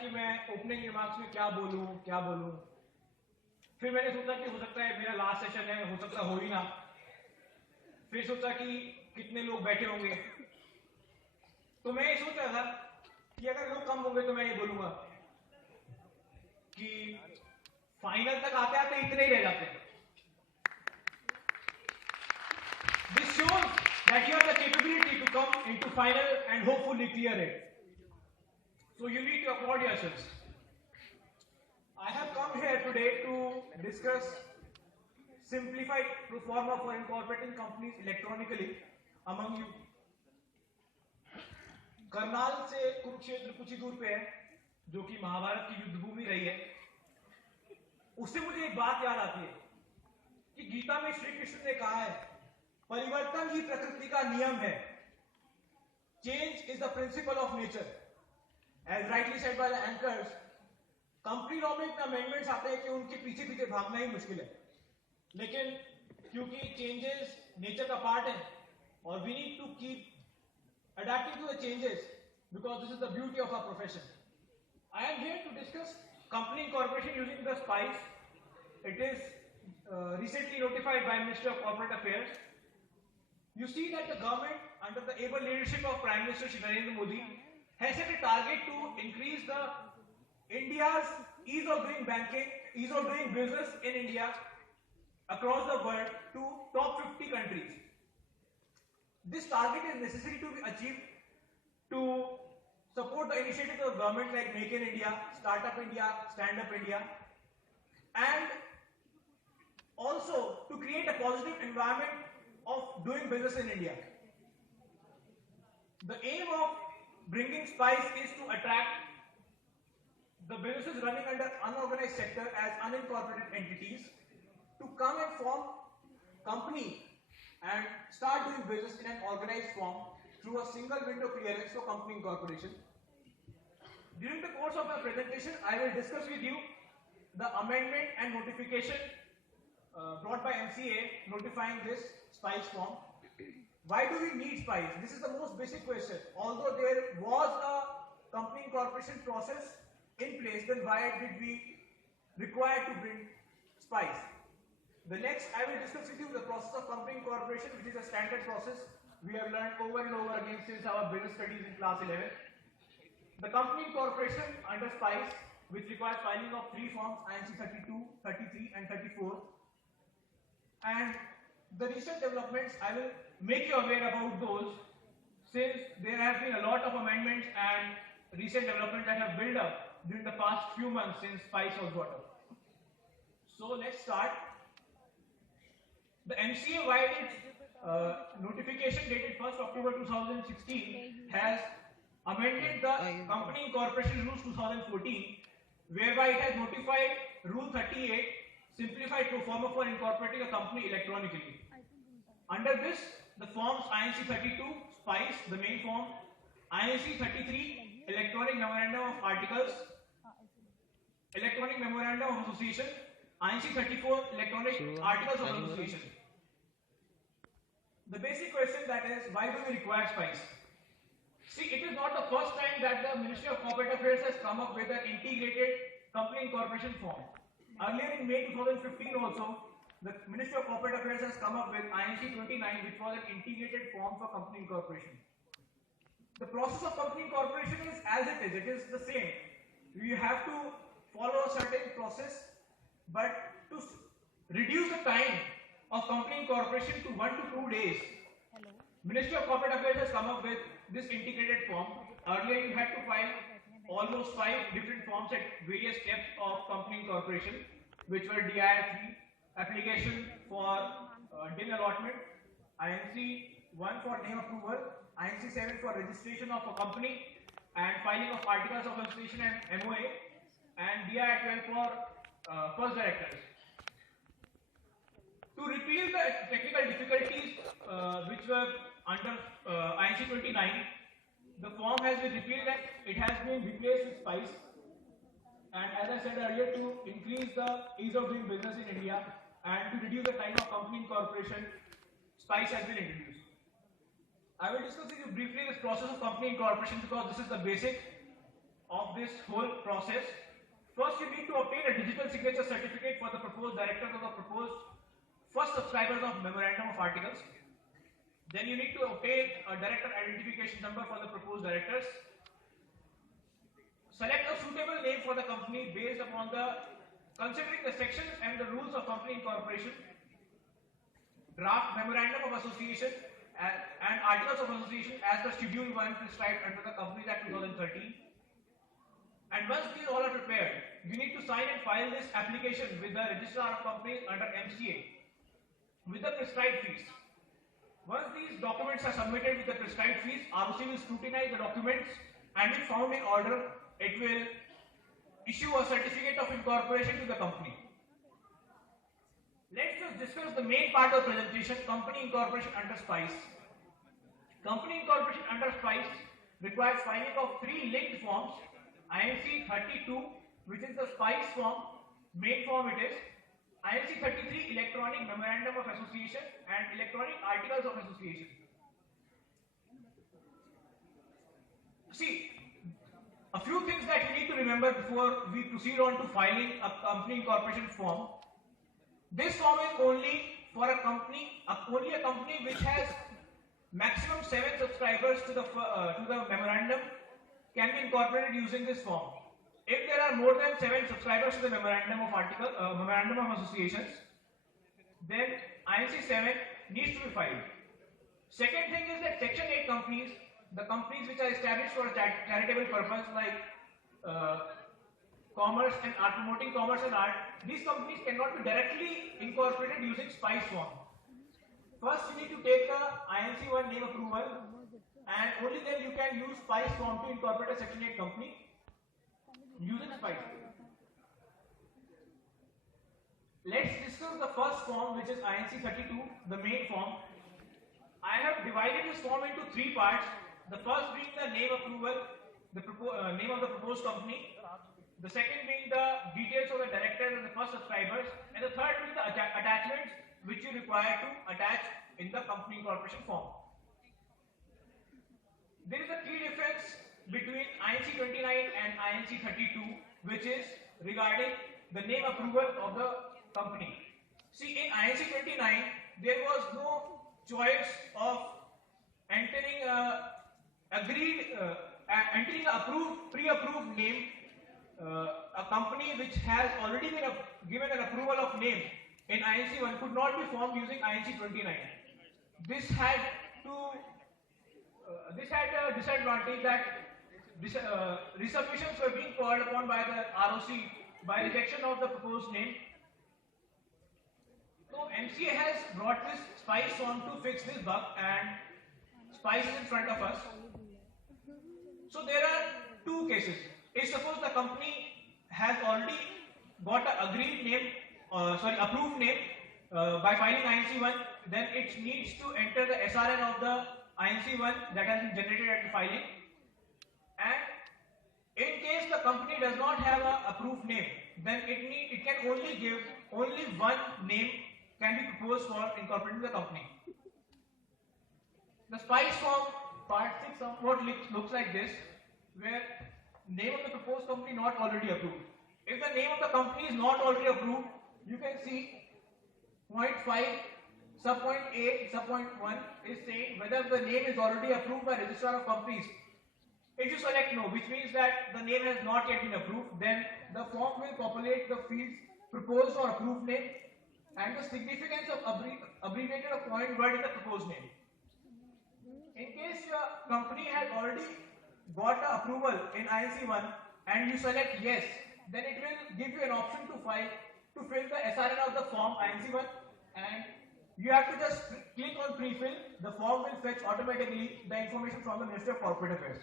कि मैं opening remarks में क्या बोलूं। फिर मैंने सोचा कि हो सकता है मेरा लास्ट सेशन है, हो सकता हो ही ना। फिर सोचा कि कितने लोग बैठे होंगे, तो मैं ये सोच रहा था कि अगर लोग कम होंगे तो मैं ये बोलूंगा कि फाइनल तक आते आते इतने ही रह जाते हैं। This shows that you have the capability to come into final and hopefully clear it. So you need to applaud yourselves. I have come here today to discuss simplified proforma for incorporating companies electronically among you. Karnal से कुरुक्षेत्र कुछ ही दूर पे है, जो कि महाभारत की युद्ध भूमि रही है। उससे मुझे एक बात याद आती है कि गीता में श्री कृष्ण ने कहा है, परिवर्तन ही प्रकृति का नियम है। Change is the principle of nature. As rightly said by the anchors, company law में इतने अमेंडमेंट्स आते हैं कि उनके पीछे पीछे भागना ही मुश्किल है। लेकिन क्योंकि चेंजेस नेचर का पार्ट है और we need to keep adapting to the changes because this is the beauty of our profession. I am here to discuss company incorporation using the SPICE. It is recently notified by Ministry of Corporate Affairs. You see that the government under the able leadership of Prime Minister Shri Narendra Modi has set a target to increase the India's ease of doing banking, ease of doing business in India across the world to top 50 countries. This target is necessary to be achieved to support the initiatives of government like Make in India, Startup India, Stand Up India, and also to create a positive environment of doing business in India. The aim of bringing SPICE is to attract the businesses running under unorganized sector as unincorporated entities to come and form company and start doing business in an organized form through a single window clearance for company incorporation. During the course of my presentation, I will discuss with you the amendment and notification brought by MCA notifying this SPICE form. Why do we need SPICE? This is the most basic question. Although there was a company incorporation process in place, then why did we require to bring SPICE? The next, I will discuss with you the process of company incorporation, which is a standard process we have learned over and over again since our business studies in class 11. The company incorporation under SPICE, which requires filing of 3 forms, INC 32, 33 and 34. And the recent developments, I will make you aware about those since there have been a lot of amendments and recent developments that have built up during the past few months since SPICE was brought up. So let's start. The MCA, via its notification dated 1st October 2016, has amended the Company Incorporation Rules 2014, whereby it has notified Rule 38, Simplified Proforma for incorporating a company electronically. Under this, the forms INC 32, SPICE, the main form, INC 33, Electronic Memorandum of Articles, Electronic Memorandum of Association, INC 34, Electronic Articles of Association. The basic question that is, why do we require SPICE? See, it is not the first time that the Ministry of Corporate Affairs has come up with an integrated company incorporation form. Earlier in May 2015 also, the Ministry of Corporate Affairs has come up with INC 29, which was an integrated form for company incorporation. The process of company incorporation is as it is the same. You have to follow a certain process, but to reduce the time of company incorporation to 1 to 2 days, Ministry of Corporate Affairs has come up with this integrated form. Earlier you had to file almost 5 different forms at various steps of company incorporation, which were DIR3, application for DIN allotment, INC 1 for name approval, INC 7 for registration of a company and filing of articles of association and MOA, and DIR 12 for first directors. To repeal the technical difficulties which were under INC 29, the form has been repealed and it has been replaced with SPICE. And as I said earlier, to increase the ease of doing business in India and to reduce the time of company incorporation, SPICE has been introduced. I will discuss with you briefly this process of company incorporation because this is the basic. of this whole process. First, you need to obtain a digital signature certificate for the proposed directors or the proposed first subscribers of memorandum of articles. Then you need to obtain a director identification number for the proposed directors. Select a suitable name for the company based upon considering the sections and the rules of company incorporation. Draft memorandum of association and articles of association as per Schedule 1 prescribed under the Companies Act 2013. And once these all are prepared, you need to sign and file this application with the Registrar of Companies under MCA with the prescribed fees. Once these documents are submitted with the prescribed fees, ROC will scrutinize the documents and if found in order, it will issue a certificate of incorporation to the company. Let's just discuss the main part of the presentation, company incorporation under SPICE. Company incorporation under SPICE requires filing of 3 linked forms, INC 32, which is the SPICE form, main form it is, INC 33, Electronic Memorandum of Association and Electronic Articles of Association. See, a few things that you need to remember before we proceed on to filing a company incorporation form. This form is only for a company, which has maximum 7 subscribers to the memorandum can be incorporated using this form. If there are more than 7 subscribers to the memorandum of associations, then INC 7 needs to be filed. Second thing is that Section 8 companies, the companies which are established for a charitable purpose like commerce and art, promoting commerce and art, these companies cannot be directly incorporated using SPICE form. First, you need to take the INC 1 name approval, and only then you can use SPICE form to incorporate a Section 8 company using SPICE. Let's discuss the first form, which is INC 32, the main form. I have divided this form into 3 parts. The first being the name approval, the name of the proposed company. The second being the details of the directors and the first subscribers, and the third being the attachments which you require to attach in the company incorporation form. There is a key difference between INC 29 and INC 32, which is regarding the name approval of the company. See, in INC 29, there was no choice of entering pre-approved name. A company which has already been given an approval of name in INC 1 could not be formed using INC 29. This had a disadvantage that resubmissions were being called upon by the ROC by rejection of the proposed name. So MCA has brought this SPICE form to fix this bug, and SPICE is in front of us. So there are 2 cases. If suppose the company has already got an approved name by filing INC 1, then it needs to enter the SRN of the INC 1 that has been generated at the filing. And in case the company does not have an approved name, then it can only one name can be proposed for incorporating the company. The SPICE form part 6 somewhat looks like this, where name of the proposed company not already approved. If the name of the company is not already approved, you can see point 5 subpoint A subpoint 1 is saying whether the name is already approved by Registrar of Companies. If you select no, which means that the name has not yet been approved, then the form will populate the fields proposed or approved name and the significance of abbreviated or point word in the proposed name. In case your company has already got the approval in INC 1 and you select yes, then it will give you an option to fill the SRN of the form INC 1, and you have to just click on pre-fill. The form will fetch automatically the information from the Ministry of Corporate Affairs.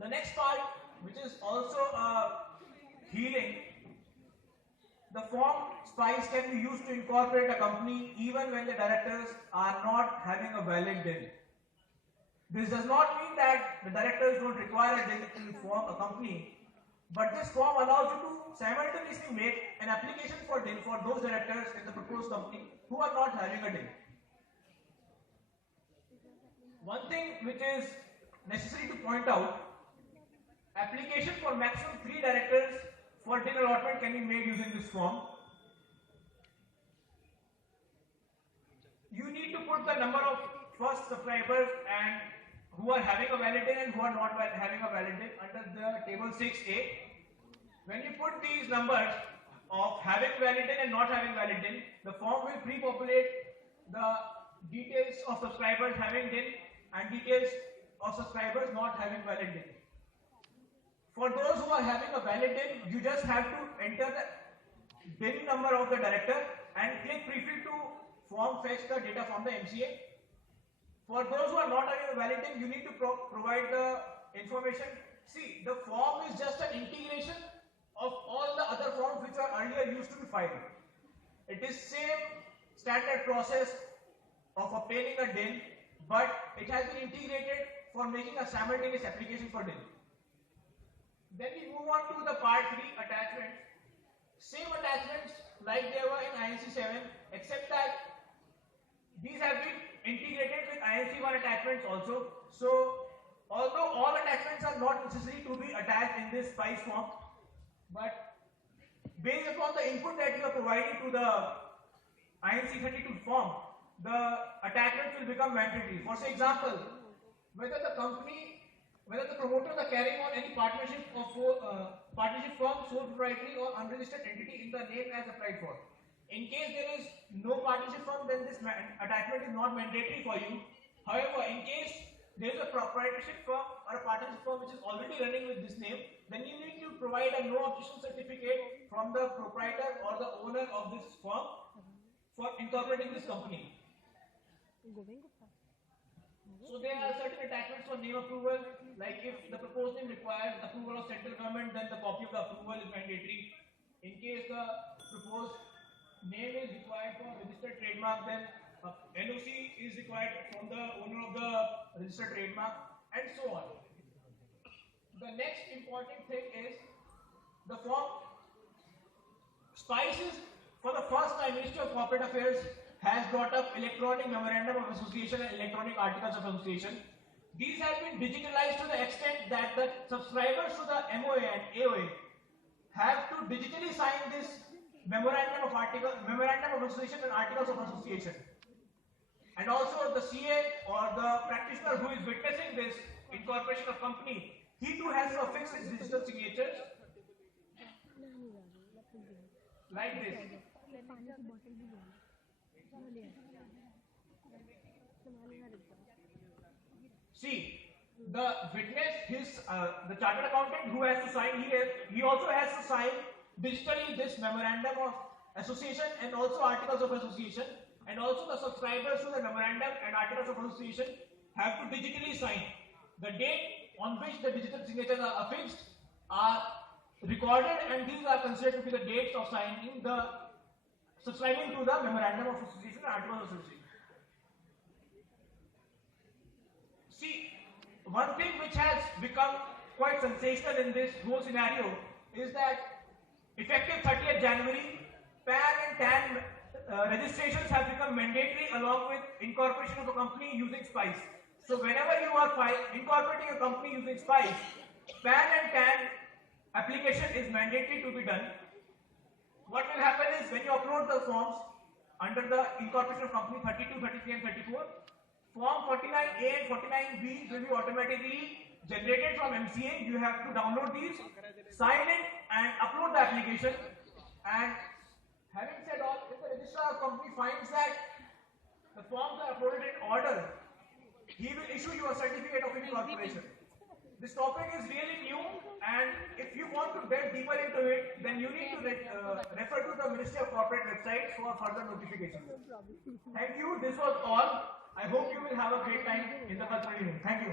The next part, which is also hearing, the form SPICE can be used to incorporate a company even when the directors are not having a valid DIN. This does not mean that the directors don't require a DIN to form a company, but this form allows you to simultaneously make an application for DIN for those directors in the proposed company who are not having a DIN. One thing which is necessary to point out, application for maximum 3 directors for DIN allotment can be made using this form. You need to put the number of first subscribers and who are having a valid DIN and who are not having a valid DIN under the table 6A. When you put these numbers of having valid DIN and not having valid DIN, the form will pre-populate the details of subscribers having DIN and details of subscribers not having valid DIN. For those who are having a valid DIN, you just have to enter the DIN number of the director and click prefill to form fetch the data from the MCA. For those who are not having a valid DIN, you need to provide the information. See, the form is just an integration of all the other forms which are earlier used to be filed. It is same standard process of obtaining a DIN, but it has been integrated for making a simultaneous application for DIN. Then we move on to the part 3, attachments. Same attachments like they were in INC 7, except that these have been integrated with INC 1 attachments also. So although all attachments are not necessary to be attached in this SPICE form, but based upon the input that you are providing to the INC 32 form, the attachments will become mandatory. For example, whether the promoter is carrying on any partnership firm, sole proprietary or unregistered entity in the name as applied for. In case there is no partnership firm, then this attachment is not mandatory for you. However, in case there is a proprietorship firm or a partnership firm which is already running with this name, then you need to provide a no objection certificate from the proprietor or the owner of this firm for incorporating this company. So there are certain attachments for name approval, like if the proposed name requires approval of central government, then the copy of the approval is mandatory. In case the proposed name is required for registered trademark, then NOC is required from the owner of the registered trademark, and so on. The next important thing is the form. SPICE is, for the first time, Ministry of Corporate Affairs has brought up electronic memorandum of association and electronic articles of association. These have been digitalized to the extent that the subscribers to the MOA and AOA have to digitally sign this memorandum of association and articles of association. And also the CA or the practitioner who is witnessing this incorporation of company, he too has to affix his digital signatures like this. See, the witness, the chartered accountant who has to sign, he also has to sign digitally this memorandum of association and also articles of association, and also the subscribers to the memorandum and articles of association have to digitally sign. The date on which the digital signatures are affixed are recorded, and these are considered to be the dates of subscribing to the memorandum of association and articles of association. See, one thing which has become quite sensational in this whole scenario is that effective 30th January, PAN and TAN registrations have become mandatory along with incorporation of a company using SPICE. So whenever you are incorporating a company using SPICE, PAN and TAN application is mandatory to be done. What will happen is when you upload the forms under the incorporation of company 32, 33 and 34, form 49A and 49B will be automatically generated from MCA. You have to download these, sign it and upload the application. And having said all, if the registrar of company finds that the forms are uploaded in order, he will issue you a certificate of incorporation. This topic is really new, and if you want to delve deeper into it, then you need to refer to the Ministry of Corporate website for further notifications. Thank you. This was all. I hope you will have a great time in the cultural event. Thank you.